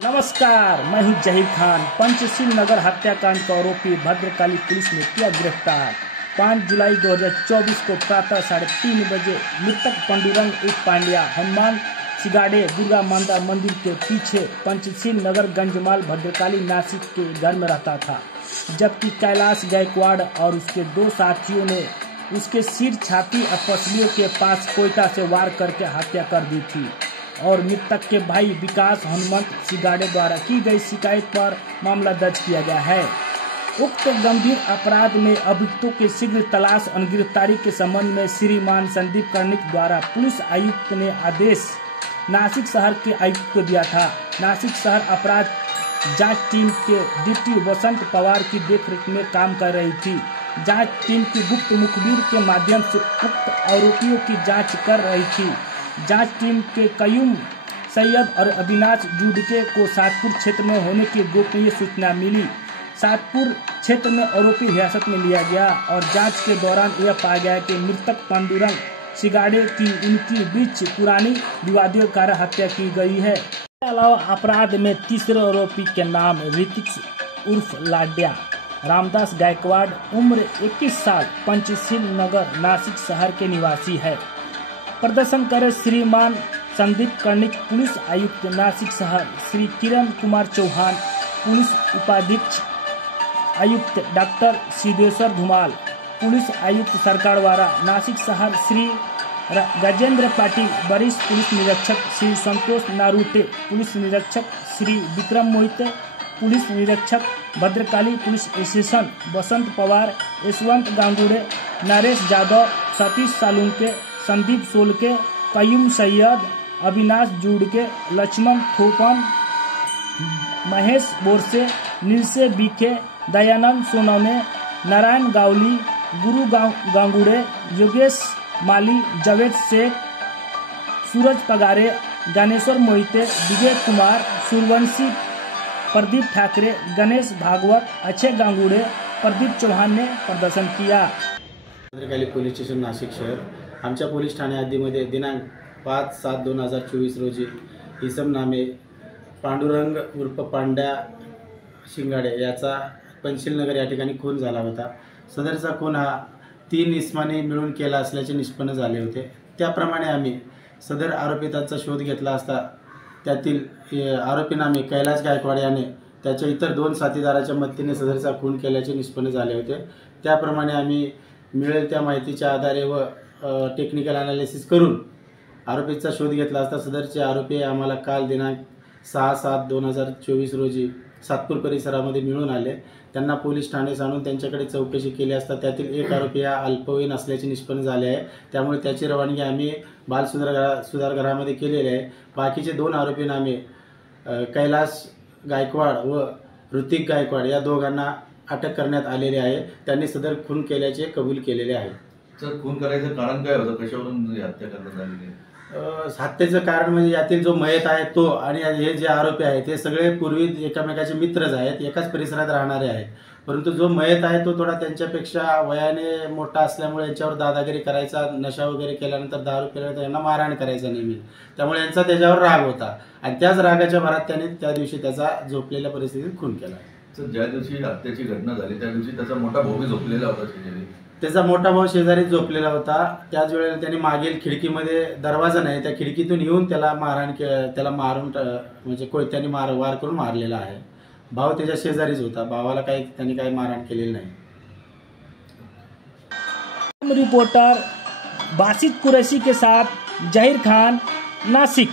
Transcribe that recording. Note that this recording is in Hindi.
नमस्कार, मैं हूं जहीर खान। पंचशील नगर हत्याकांड का आरोपी भद्रकाली पुलिस ने किया गिरफ्तार। 5 जुलाई 2024 को प्रातः 3:30 बजे मृतक पांडुरंग उर्फ पांड्या हनुमान सिगाड़े दुर्गा माता मंदिर के पीछे पंचशील नगर गंजमाल भद्रकाली नासिक के घर में रहता था, जबकि कैलाश गायकवाड़ और उसके 2 साथियों ने उसके सिर, छाती और पसलियों के पास कोयता से वार करके हत्या कर दी थी और मृतक के भाई विकास हनुमंत सिगाड़े द्वारा की गई शिकायत पर मामला दर्ज किया गया है। उक्त गंभीर अपराध में अभियुक्तों के शीघ्र तलाश और गिरफ्तारी के संबंध में श्रीमान संदीप कर्णिक द्वारा पुलिस आयुक्त ने आदेश नासिक शहर के आयुक्त को दिया था। नासिक शहर अपराध जांच टीम के डिप्टी वसंत पवार की देखरेख में काम कर रही थी। जांच टीम की गुप्त मुखबिर के माध्यम से उक्त आरोपियों की जांच कर रही थी। जांच टीम के कयूम सैयद और अविनाश जुड़के को सातपुर क्षेत्र में होने की गोपनीय सूचना मिली। सातपुर क्षेत्र में आरोपी हिरासत में लिया गया और जांच के दौरान यह पाया गया कि मृतक पांडुरंग सिगाड़े की उनकी बीच पुरानी विवादियों के कारण हत्या की गई है। इसके अलावा अपराध में तीसरे आरोपी के नाम ऋतिक उर्फ लाड्या रामदास गायकवाड़, उम्र 21 साल, पंचशील नगर नासिक शहर के निवासी है। प्रदर्शन करे श्रीमान संदीप कर्णिक पुलिस आयुक्त नासिक शहर, श्री किरण कुमार चौहान पुलिस उपाधीक्षक आयुक्त, डॉक्टर सिद्धेश्वर धुमाल पुलिस आयुक्त सरकारवाड़ा नासिक शहर, श्री गजेंद्र पाटिल वरिष्ठ पुलिस निरीक्षक, श्री संतोष नारूटे पुलिस निरीक्षक, श्री विक्रम मोहिते पुलिस निरीक्षक भद्रकाली पुलिस स्टेशन, बसंत पवार, यशवंत गांगुड़े, नरेश यादव, सतीश सालुंके, संदीप सोलके, कयूम सैयद, अविनाश जुड़के, लक्ष्मण थोपन, महेश बोरसे, नीलसे बीके, दयानंद सोनौने, नारायण गावली, गुरु गांगुड़े, योगेश माली, जावेद शेख, सूरज पगारे, ज्ञानेश्वर मोहिते, विजय कुमार, सूर्यवंशी, प्रदीप ठाकरे, गणेश भागवत, अक्षय गांगुड़े, प्रदीप चौहान ने प्रदर्शन किया। भद्रकाली पोलीस स्टेशन नाशिक शहर आमच्या पोलीस ठाणे हद्दीमध्ये दिनांक 5/7/2024 रोजी इसम नामे पांडुरंग उर्फ पांड्या शिंगाडे याचा पंचशील नगर या ठिकाणी खून झाला होता। सदरचा खून हा 3 इसमांनी मिळून केला असल्याचे निष्पन्न झाले होते। त्याप्रमाणे आम्ही सदर आरोपितांचा शोध घेतला असता त्यातील आरोपी नामे कैलाश गायकवाड याने त्याच्या इतर 2 साथीदाराच्या मदतीने सदरचा खून केल्याचे निष्पन्न झाले होते। त्याप्रमाणे आम्ही मिळेल त्या माहितीच्या आधारे व टेक्निकल ॲनालिसिस करून आरोपीचा शोध घेतला असता सदरचे आरोपी आम्हाला काल दिनांक 6/7/2024 रोजी सातपूर परिसरामध्ये मिळून आले। त्यांना पोलीस ठाण्यास आणून त्यांच्याकडे चौकशी केली असता त्यातील एक आरोपी हा अल्पवयीन असल्याचे निष्पन्न झाले आहे। त्यामुळे त्याची रवानगी आम्ही बाल सुधारगृहामध्ये केलेली आहे। बाकीचे 2 आरोपी नामे कैलाश गायकवाड व ऋतिक गायकवाड या दोघांना अटक करण्यात आलेली आहे। त्यांनी सदर खून केल्याचे कबूल केलेले आहे। तर खून करायचं कारण काय होतं, कशावरून हत्या करण्यात आली? हत्येचं कारण म्हणजे यातील जो मयत आहे तो आणि हे जे आरोपी आहेत ते सगळे पूर्वी एकमेकाचे मित्रच आहेत, एकाच परिसरात राहणारे आहेत। परंतु जो मयत आहे तो थोडा त्यांच्यापेक्षा वयाने मोठा असल्यामुळे यांच्यावर दादागिरी करायचा, नशा वगैरे केल्यानंतर दारू पिल्यानंतर यांना मारहाण करायचा नेहमी, त्यामुळे यांचा त्याच्यावर राग होता आणि त्याच रागाच्या भरात त्याने त्या दिवशी त्याचा झोपलेल्या परिस्थितीत खून केला। तर ज्या दिवशी हत्येची घटना झाली त्या दिवशी त्याचा मोठा भाऊ झोपलेला होता शेजारी, त्याचा मोठा भाऊ शेजारी झोपलेला होता। त्याच वेळेला त्यांनी मागील खिडकीमध्ये दरवाजा नाही त्या खिडकीतून येऊन त्याला मारून म्हणजे कोयत्याने वार करून मारलेला आहे। भाऊ त्याच्या शेजारीच होता, भावाला त्यांनी काही मारहाण केलेली नाही। रिपोर्टर बासित कुरैशी के साथ जहीर खान, नासिक।